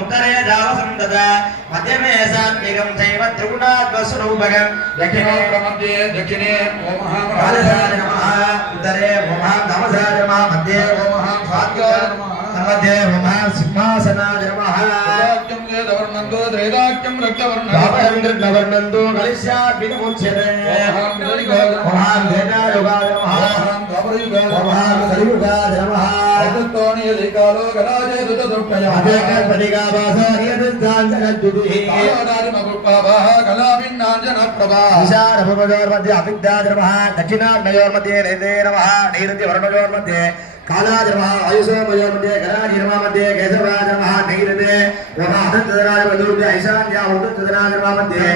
उत्तरे जावसंदता मध्यमे सात्विकं चैव त्रिगुणात्मस्वरूपकं दक्षिणे प्रमध्ये दक्षिणे ओम महाकालाय नमः उत्तरे ओम नमसाय नमः मध्ये ओम स्वात्याय नमः मध्ये ओम सिंहासनाय नमः दाक्यं वेदवर्णन्तो त्रैदाक्यं रक्तवर्णं दापयं कृष्णवर्णन्तो कलिष्यात् विमुच्यते ओम देवायुगाय नमः ओम द्वापरयुगाय नमः कलियुगाय नमः तत्तोनि यदिकालो गणाजे दुतदुप्पयः मध्ये अभिज्ञानमः दक्षिणाग्नयोर्मध्ये नैते नमः नैऋत्य वर्णयोर्मध्ये कालाजनमः आयुषोमयोर्मध्ये गणाजिनमः मध्ये केशवाजनमः नैऋते वमादन्तराजमधुर्भ्य ईशान्या उद्धतराजनमः मध्ये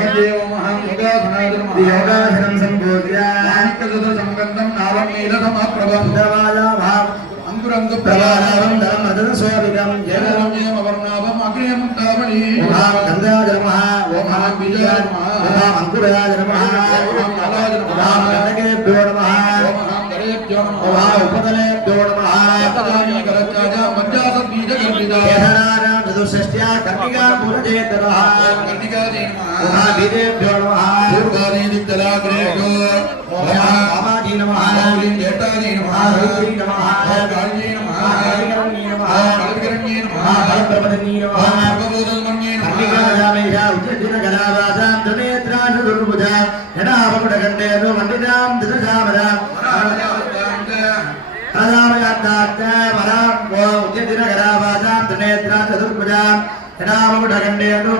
योगासनं सम्पूज्य माणिक्यसुदसमगन्धं नारं नीलसमप्रभं दवालामः अंकुरंतु प्रवालावं धर्मदन स्वाभिगं जयरम्यम वर्णाभं अग्रियं तावणी ओम गंगाजनमः ओम बीजाजनमः ओम अंकुराजनमः ओम कालाजनमः ओम गंडकेभ्यो नमः ओम गणेभ्यो नमः ओम उपदलेभ्यो नमः तदानि करच्चाज मज्जासं बीजगर्भिता केदारानां चतुष्षष्ट्या कर्णिका मूलजेतरः कर्णिकादे नमः ओम बीजेभ्यो नमः पूर्वादि दिक्तलाग्रेभ्यो ओम कामादि नमः ओम जेतादि नमः रूपी नमः काली नमः कालिकरण्ये नमः कालिकरण्ये नमः कालप्रपदन्ये नमः भगवोदन्मन्ये नमः कर्णिकाजामेषा उज्जदिनगलावासां त्रिनेत्रां चतुर्भुजा यदावकुटकण्डेषु मण्डितां दिदशामरा राजामयात्तात् वरां उज्जदिनगलावासां त्रिनेत्रां चतुर्भुजा यदावकुटकण्डेषु